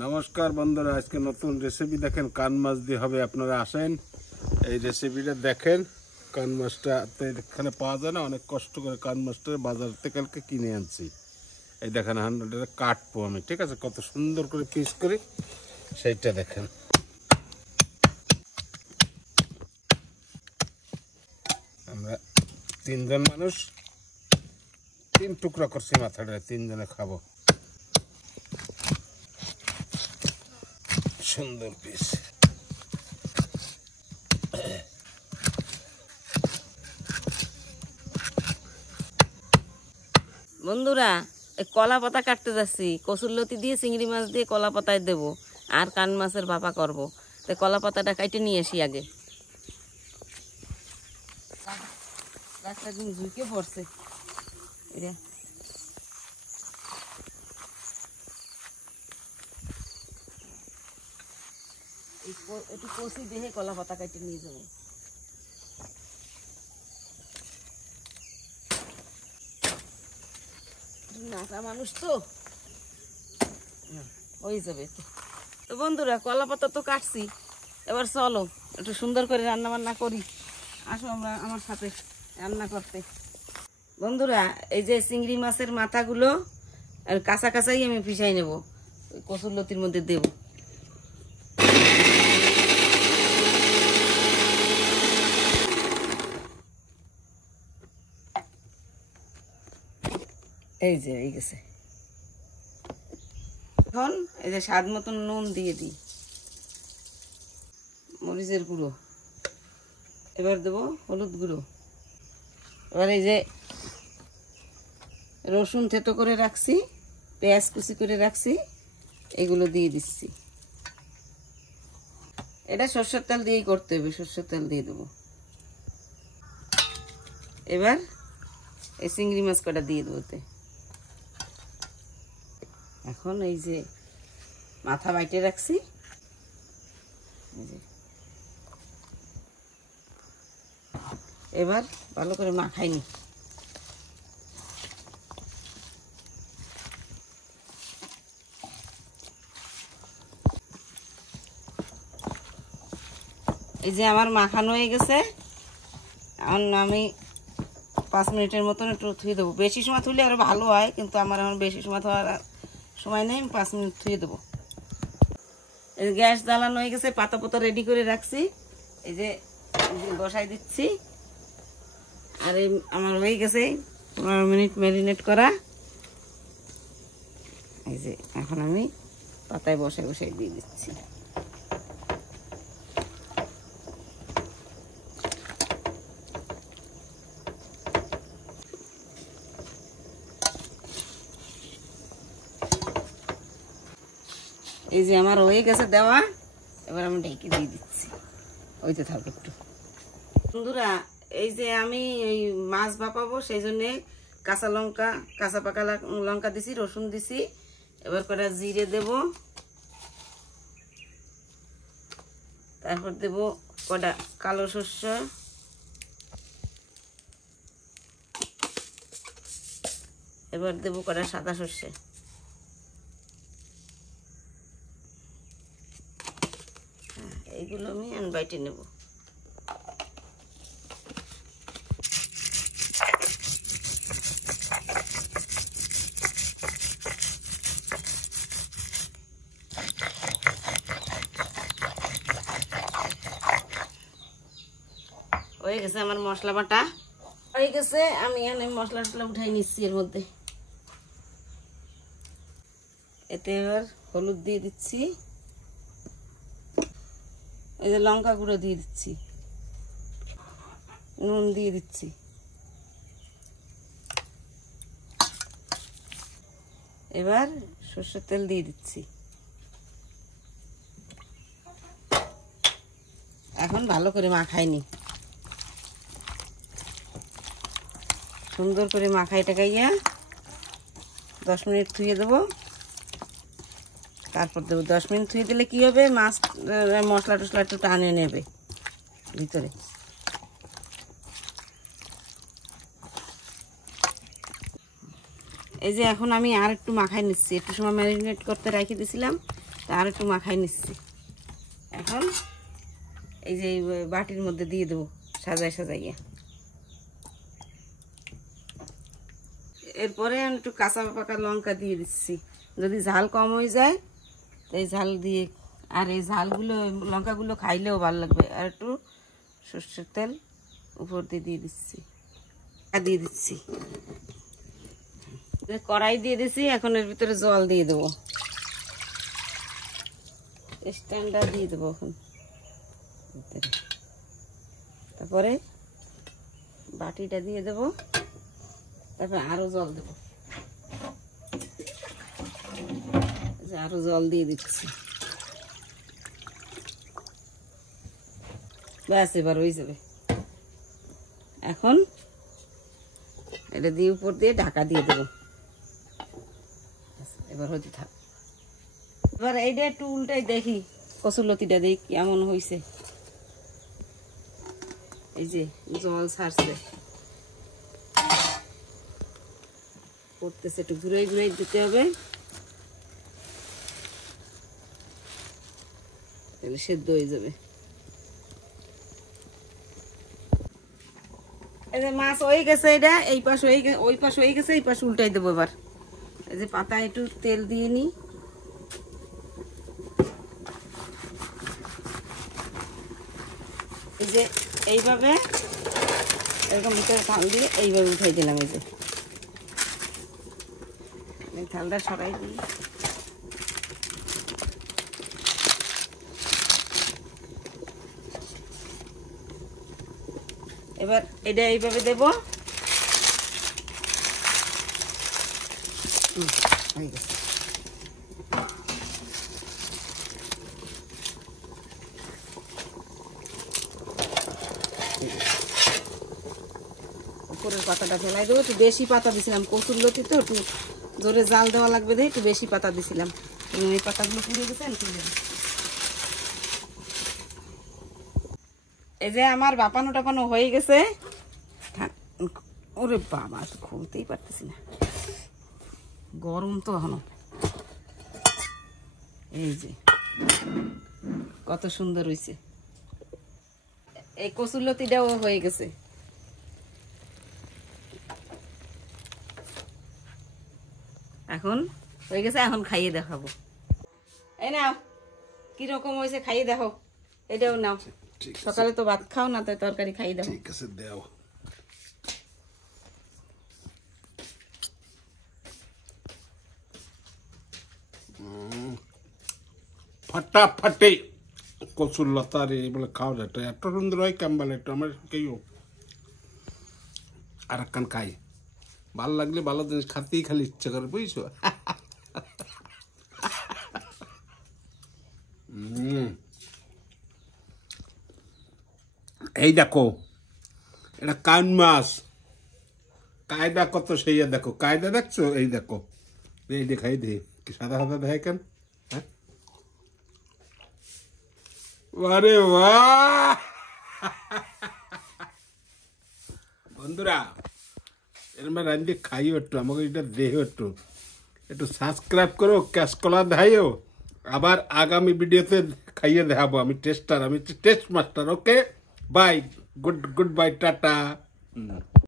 নমস্কার বন্ধুরা, আজকে নতুন রেসিপি দেখেন কান মাছ দিয়ে হবে। আপনারা আসেন, এই রেসিপিটা দেখেন। কান মাছটা তো এখানে পাওয়া যায় না, অনেক কষ্ট করে কান মাছটা বাজার থেকে কালকে কিনে আনছি। এই দেখেন 100 কাটবো আমি, ঠিক আছে? কত সুন্দর করে পিস করি সেইটা দেখেন। আমরা 3 জন মানুষ, 3 টুকরা করছি মাথাটা, 3 জনে খাবো। সুন্দর পিস। বন্ধুরা, কলা পাতা কাটতে যাচ্ছি। কসুরলতি দিয়ে চিংড়ি মাছ দিয়ে কলা পাতায় দেবো আর কান মাছের ভাপা করব। তো কলা পাতাটা কাটে নিয়ে আসি আগে। গাছটা ঝুঁকে পড়ছে। একটু কষি দিয়ে কলা পাতা কাটে নিয়ে যাবো। নাচা মানুষ তো হয়ে যাবে। তো বন্ধুরা, কলা পাতা তো কাটছি, এবার চলো একটু সুন্দর করে রান্না বান্না করি। আসো আমরা আমার সাথে রান্না করতে। বন্ধুরা, এই যে চিংড়ি মাছের মাথাগুলো আর কাঁচা কাঁচাই আমি পিষাই নেব, কসুরলতির মধ্যে দেব। এই যে এই গেছে। এখন এই যে স্বাদ মতন নুন দিয়ে দিই, মরিচের গুঁড়ো, এবার দেবো হলুদ গুঁড়ো। এবার এই যে রসুন থেতো করে রাখছি, পেঁয়াজ কুচি করে রাখছি, এগুলো দিয়ে দিচ্ছি। এটা সরষের তেল দিয়েই করতে হবে, সরষের তেল দিয়ে দেবো। এবার এই চিংড়ি মাছ কটা দিয়ে দেবো। এখন এই যে মাথা বাইটে রাখছি, এবার ভালো করে মাখাই নি। এই যে আমার মাখানো হয়ে গেছে। এখন আমি 5 মিনিটের মতন একটু ধুয়ে দেবো। বেশি সময় ধুলে আরো ভালো হয়, কিন্তু আমার এখন বেশি সময় ধোয়ার সময় নেই। 5 মিনিট ধুয়ে দেবো। এই যে গ্যাস জ্বালানো হয়ে গেছে, পাতা পাতা রেডি করে রাখছি। এই যে বসাই দিচ্ছি। আর এই আমার হয়ে গেছে 15 মিনিট ম্যারিনেট করা। এই যে এখন আমি পাতায় বসাই বসাই দিয়ে দিচ্ছি। এই যে আমার হয়ে গেছে দেওয়া, এবার আমি ঢেকে দিয়ে দিচ্ছি। ওইতে থাক একটু। বন্ধুরা, এই যে আমি এই মাছ ভাপাবো, সেই জন্যে কাঁচা লঙ্কা, কাঁচা পাকা লঙ্কা দিছি, রসুন দিছি। এবার কটা জিরে দেব, তারপর দেব কটা কালো সর্ষে, এবার দেব কটা সাদা সর্ষে। এইগুলো আমি বাইটে নেব। হয়ে গেছে আমার মশলা বাটা, হয়ে গেছে। আমি এখানে মশলা টসলা উঠাই নিচ্ছি এর মধ্যে। এতে এবার হলুদ দিয়ে দিচ্ছি, এই যে লঙ্কা গুঁড়ো দিয়ে দিচ্ছি, নুন দিয়ে দিচ্ছি। এবার সরষের তেল দিয়ে দিচ্ছি। এখন ভালো করে মাখাই নি, সুন্দর করে মাখাই টাকাইয়া 10 মিনিট ধুয়ে দেবো। তারপর দেবো 10 মিনিট ধুয়ে দিলে কি হবে, মাছ মশলা টসলা একটু টানে নেবে ভিতরে। এই যে এখন আমি আর একটু মাখাই নিচ্ছি, একটু সময় ম্যারিনেট করতে রেখে দিয়েছিলাম, আর একটু মাখাই নিচ্ছি। এখন এই যে বাটির মধ্যে দিয়ে দেবো সাজাই সাজাইয়া। এরপরে আমি একটু কাঁচা পাকা লঙ্কা দিয়ে দিচ্ছি, যদি ঝাল কম হয়ে যায় এই ঝাল দিয়ে। আর এই ঝালগুলো লঙ্কাগুলো খাইলেও ভালো লাগবে। আর একটু সর্ষের তেল উপর দিয়ে দিচ্ছি, দিয়ে দিচ্ছি। কড়াই দিয়ে দিচ্ছি, এখন এর ভিতরে জল দিয়ে দেবো, স্ট্যান্ডটা দিয়ে দেবো এখন ভিতরে। তারপরে বাটিটা দিয়ে দেবো, তারপরে আরো জল দেবো, আরো জল দিয়ে দিচ্ছি। ব্যাস এবার হয়ে যাবে। এখন এটা দিয়ে উপর দিয়ে ঢাকা দিয়ে দেবো, এবার হতে থাক। এবার এইটা একটু উল্টাই দেখি, কচুরলতিটা দেখি কেমন হয়েছে। এই যে জল ছাড়ছে, করতেছে, একটু ঘুরাই ঘুরাই দিতে হবে, তাহলে সেদ্ধ হয়ে যাবে। এই যে মাছ হয়ে গেছে, এটা এই পাশ হয়ে গেছে, ওই পাশ হয়ে গেছে, এই পাশ উল্টাই দেবো। এবার এই যে পাতায় একটু তেল দিয়ে নিই, এই যে এইভাবে এরকম ভিতরে থাল দিয়ে এইভাবে উঠাই দিলাম। এই যে থালটা সরাই দিই, এবার এটা এইভাবে দেবো। হয়ে গেছে। উপরের পাতাটা ফেলাই দেবো, একটু বেশি পাতা দিছিলাম, কচুরলতি তো একটু জোরে জাল দেওয়া লাগবে, দিয়ে একটু বেশি পাতা দিছিলাম। এই পাতাগুলো পুড়ে গেছে, এই যে আমার বাপানো টাপানো হয়ে গেছে। ওরে বাবা, খুলতেই পারতেছি না, গরম তো এখনো। এই যে কত সুন্দর হয়েছে, এই কচুরলতিটাও হয়ে গেছে। এখন হয়ে গেছে, এখন খাইয়ে দেখাবো। এই নাও, কিরকম হয়েছে খাইয়ে দেখো। এটাও নাও, সকালে তো ভাত খাও না, তাই তরকারি খাইয়ে দাও। ঠিক আছে, দাও। ফাটাফাটি কচুর লতার বলে খাওয়া যায়, এত সুন্দর হয় কেমন একটু আমার কেউ আর একখান খাই। ভালো লাগলে ভালো জিনিস খাতেই খালি ইচ্ছা করে, বুঝছো। এই দেখো, এটা কান মাছ, কায়দা কত সেই দেখো, কায়দা দেখছো, এই দেখো, এই দেখাই দে কি সাদা সাদা দেখে কেন। হ্যাঁ, আরে বাহ বন্ধুরা, এরম রান্ধে খাইও একটু, আমাকে এটা দেহ একটু একটু সাবস্ক্রাইব করো, ক্যাশকলা দেখাইও। আবার আগামী ভিডিওতে খাইয়ে দেখাবো। আমি টেস্টার, আমি test master. Okay bye, good bye, tata.